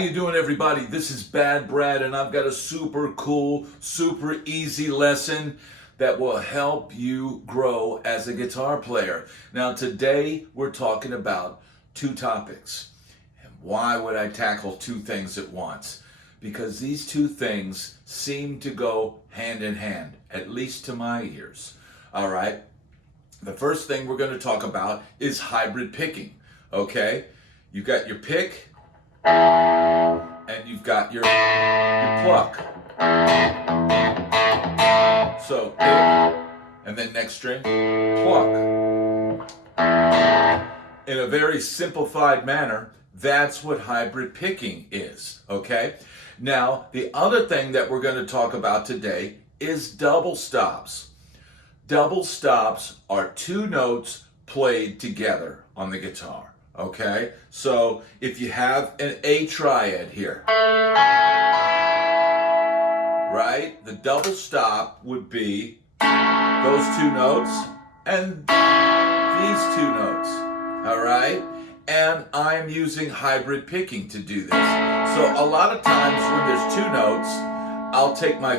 you doing, everybody? This is Bad Brad, and I've got a super cool, super easy lesson that will help you grow as a guitar player. Now, today we're talking about two topics. And why would I tackle two things at once? Because these two things seem to go hand in hand, at least to my ears. All right? The first thing we're going to talk about is hybrid picking. Okay? You've got your pick, and you've got your pluck. So pick, and then next string, pluck. In a very simplified manner, that's what hybrid picking is, okay? Now, the other thing that we're going to talk about today is double stops. Double stops are two notes played together on the guitar. Okay, so if you have an A triad here, right, the double stop would be those two notes and these two notes, all right? And I'm using hybrid picking to do this. So a lot of times when there's two notes, I'll take my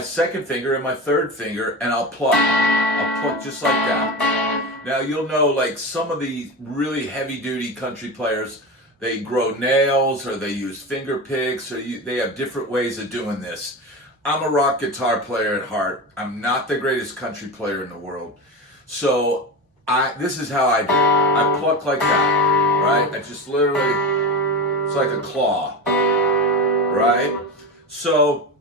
second finger and my third finger, and I'll pluck. I'll pluck just like that. Now, you'll know, like, some of the really heavy-duty country players, they grow nails or they use finger picks or they have different ways of doing this. I'm a rock guitar player at heart. I'm not the greatest country player in the world. So this is how I do it. I pluck like that, right? I just literally, it's like a claw, right? So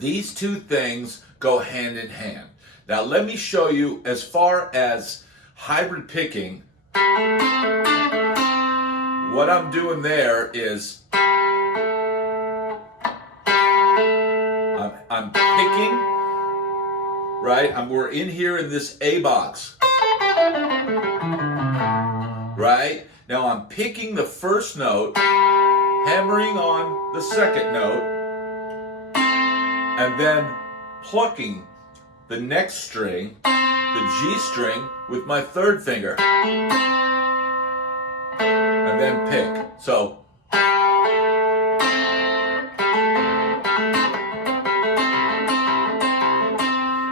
these two things go hand in hand. Now, let me show you, as far as hybrid picking, what I'm doing there is I'm picking, right? We're in here in this A box, right? Now I'm picking the first note, hammering on the second note, and then plucking the next string, the G string, with my third finger, and then pick. So,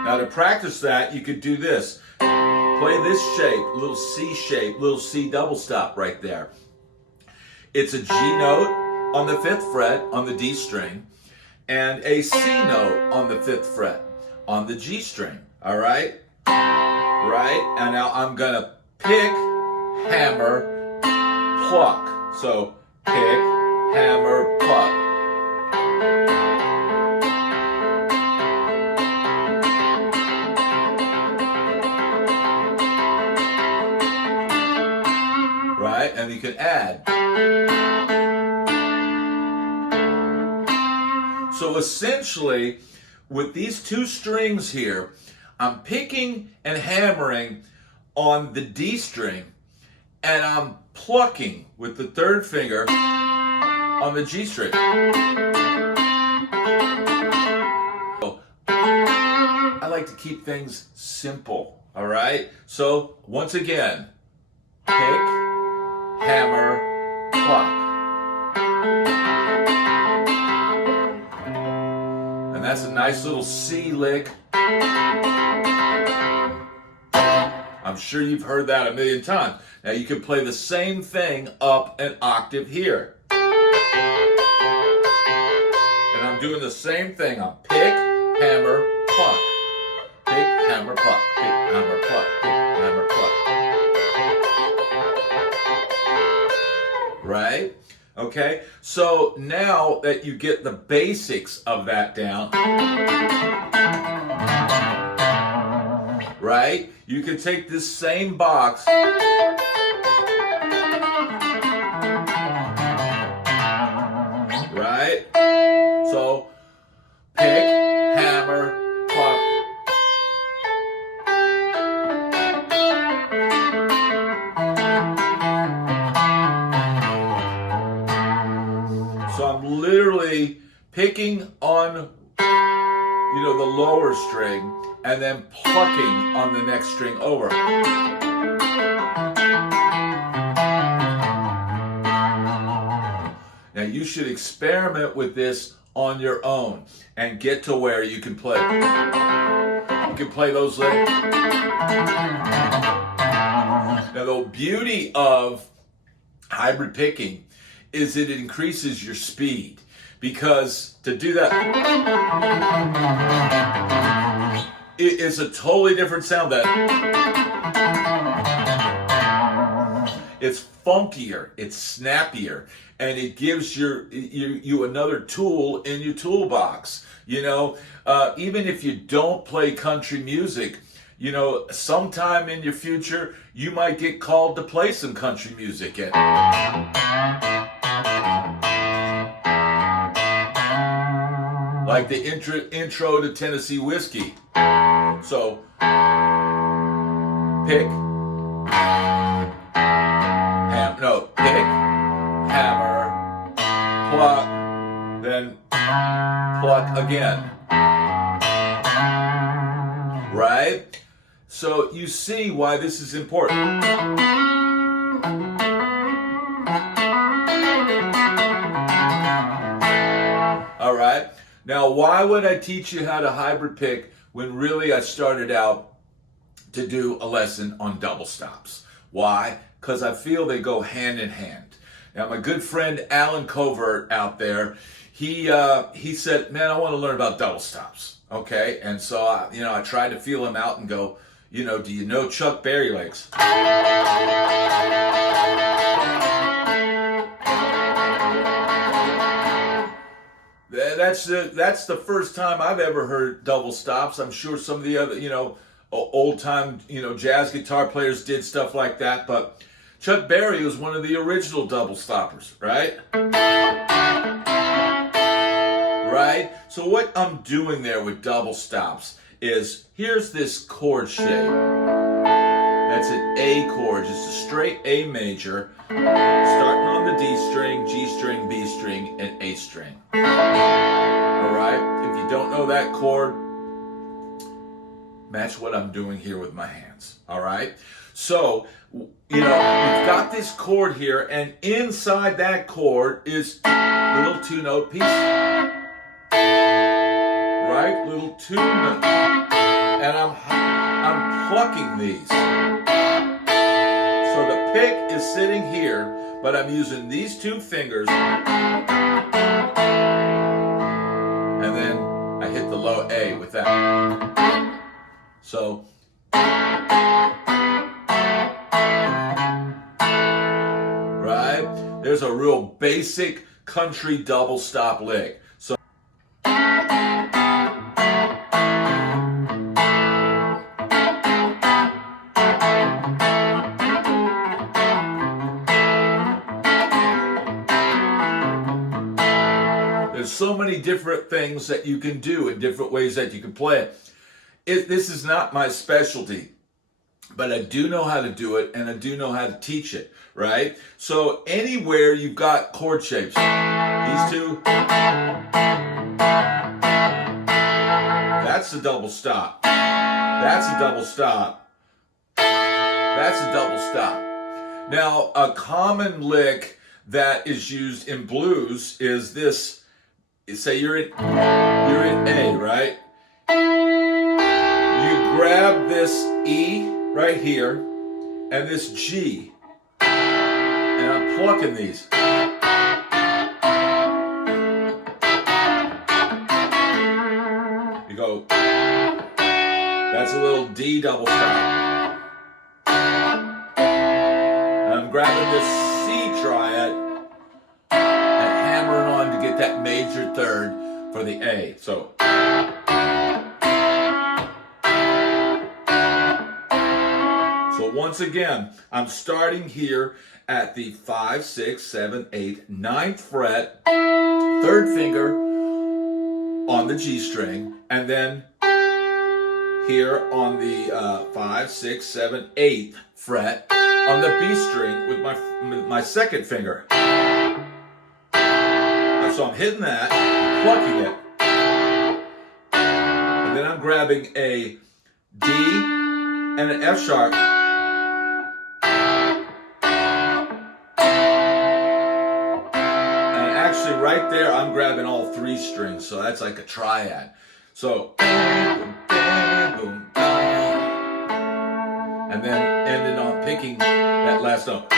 now to practice that, you could do this. Play this shape, little C shape, little C double stop right there. It's a G note on the 5th fret on the D string, and a C note on the 5th fret on the G string, all right? Right? And now I'm gonna pick, hammer, pluck. So pick, hammer, pluck. Right? And you can add. So essentially, with these two strings here, I'm picking and hammering on the D string, and I'm plucking with the third finger on the G string. So, I like to keep things simple, all right? So, once again, pick, hammer, pluck. And that's a nice little C lick. I'm sure you've heard that a million times. Now you can play the same thing up an octave here. And I'm doing the same thing. I'm pick, hammer, pluck. Pick, hammer, pluck. Pick, hammer, pluck. Pick, hammer, pluck. Right? Okay? So now that you get the basics of that down, right? You can take this same box right? So pick, hammer, pluck. So I'm literally picking on the lower string and then plucking on the next string over. Now you should experiment with this on your own and get to where you can play. You can play those licks. Now the beauty of hybrid picking is that it increases your speed, because to do that, it is a totally different sound. That it's funkier, it's snappier, and it gives you another tool in your toolbox. You know, even if you don't play country music, you know, sometime in your future, you might get called to play some country music. Like the intro to Tennessee Whiskey. So, pick, pick, hammer, pluck, then pluck again. Right? So you see why this is important. All right. Now, why would I teach you how to hybrid pick when really I started out to do a lesson on double stops? Why? Because I feel they go hand in hand. Now, my good friend Alan Covert out there, he said, man, I want to learn about double stops. Okay, and so I tried to feel him out and go, do you know Chuck Berry licks? That's the first time I've ever heard double stops. I'm sure some of the other, old time, jazz guitar players did stuff like that, but Chuck Berry was one of the original double stoppers, right? Right? So what I'm doing there with double stops is, here's this chord shape. That's an A chord, just a straight A major, starting on the D string, G string, B string, and A string. Alright? If you don't know that chord, match what I'm doing here with my hands. Alright? So, we've got this chord here, and inside that chord is a little two-note piece. Right? Little two-note. And I'm plucking these. So the pick is sitting here, but I'm using these two fingers. And then I hit the low A with that. So. Right? There's a real basic country double stop lick. So. There's so many different things that you can do and different ways that you can play it. This is not my specialty, but I do know how to do it, and I do know how to teach it, right? So anywhere you've got chord shapes, these two, that's a double stop. That's a double stop. That's a double stop. Now, a common lick that is used in blues is this. Say you're in A, right? You grab this E right here and this G, and I'm plucking these. You go, that's a little D double stop. And I'm grabbing this C triad and hammering on to get that major third for the A. So. So once again, I'm starting here at the 5, 6, 7, 8, 9th fret, 3rd finger on the G string, and then here on the 5, 6, 7, 8th fret on the B string with my 2nd finger. So I'm hitting that, plucking it, and then I'm grabbing a D and an F sharp, right there, I'm grabbing all 3 strings, so that's like a triad. So, boom, boom, boom, and then ending on picking that last note.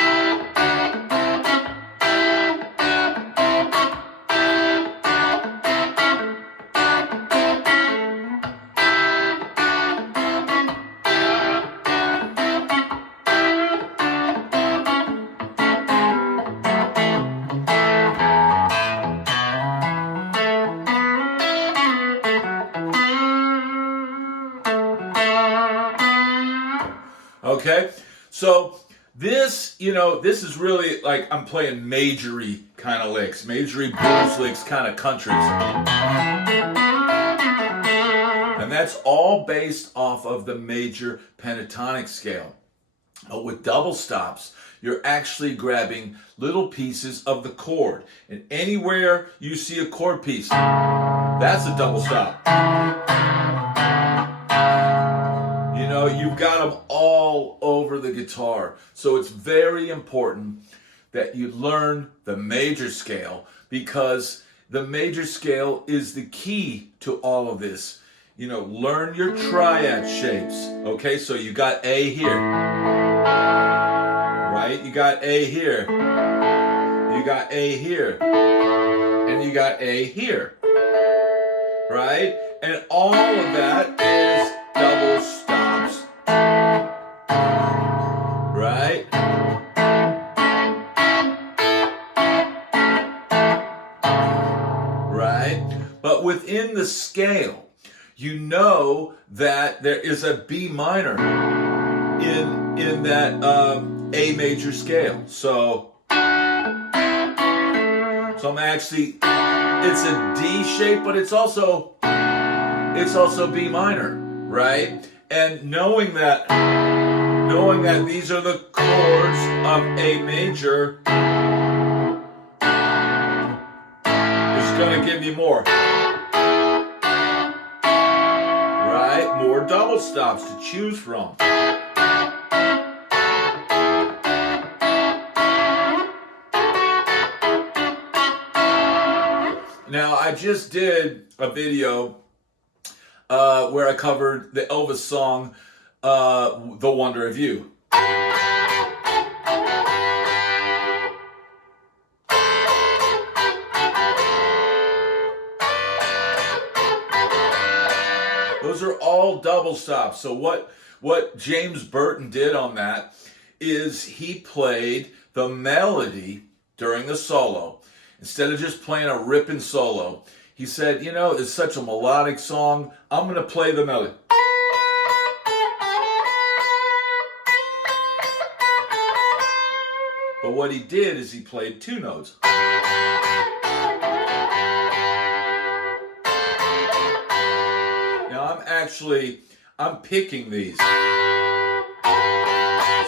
Okay, so this, this is really like I'm playing majory kind of licks, majory blues licks, kind of countries. And that's all based off of the major pentatonic scale. But with double stops, you're actually grabbing little pieces of the chord. And anywhere you see a chord piece, that's a double stop. You've got them all over the guitar. So it's very important that you learn the major scale, because the major scale is the key to all of this. Learn your triad shapes. Okay, so you got A here. Right? You got A here. You got A here. And you got A here. Right? And all of that is double stops. Right? Right? But within the scale, you know that there is a B minor in that A major scale. So I'm actually, it's a D shape, but it's also B minor, right? And knowing that these are the chords of A major is going to give you more, right? More double stops to choose from. Now, I just did a video where I covered the Elvis song, The Wonder of You. Those are all double stops. So what James Burton did on that is he played the melody during the solo. Instead of just playing a ripping solo, he said, it's such a melodic song, I'm going to play the melody. But what he did is he played 2 notes. Now I'm picking these.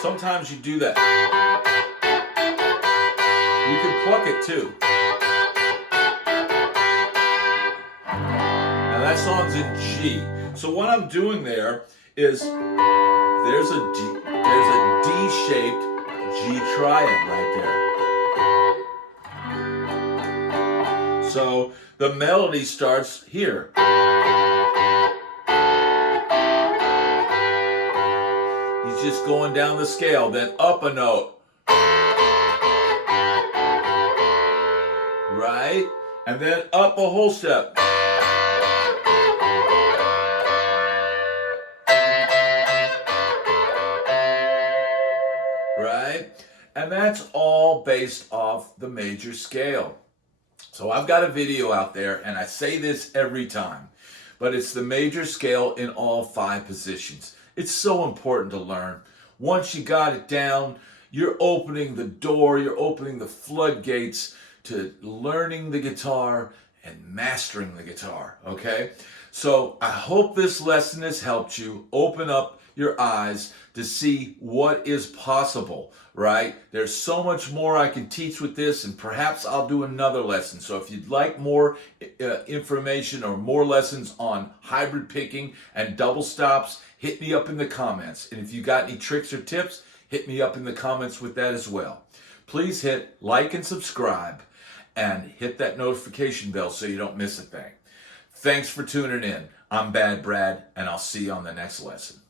Sometimes you do that. You can pluck it too. Now that song's in G. So what I'm doing there is there's a D-shaped G triad right there. So the melody starts here. He's just going down the scale, then up a note. Right? And then up a whole step. Right? And that's all based off the major scale. So I've got a video out there, and I say this every time, but it's the major scale in all 5 positions. It's so important to learn. Once you got it down, you're opening the door, you're opening the floodgates to learning the guitar and mastering the guitar, okay? So I hope this lesson has helped you open up your eyes to see what is possible, right? There's so much more I can teach with this, and perhaps I'll do another lesson. So if you'd like more information or more lessons on hybrid picking and double stops, hit me up in the comments. And if you got any tricks or tips, hit me up in the comments with that as well. Please hit like and subscribe. and hit that notification bell so you don't miss a thing. Thanks for tuning in. I'm Bad Brad, and I'll see you on the next lesson.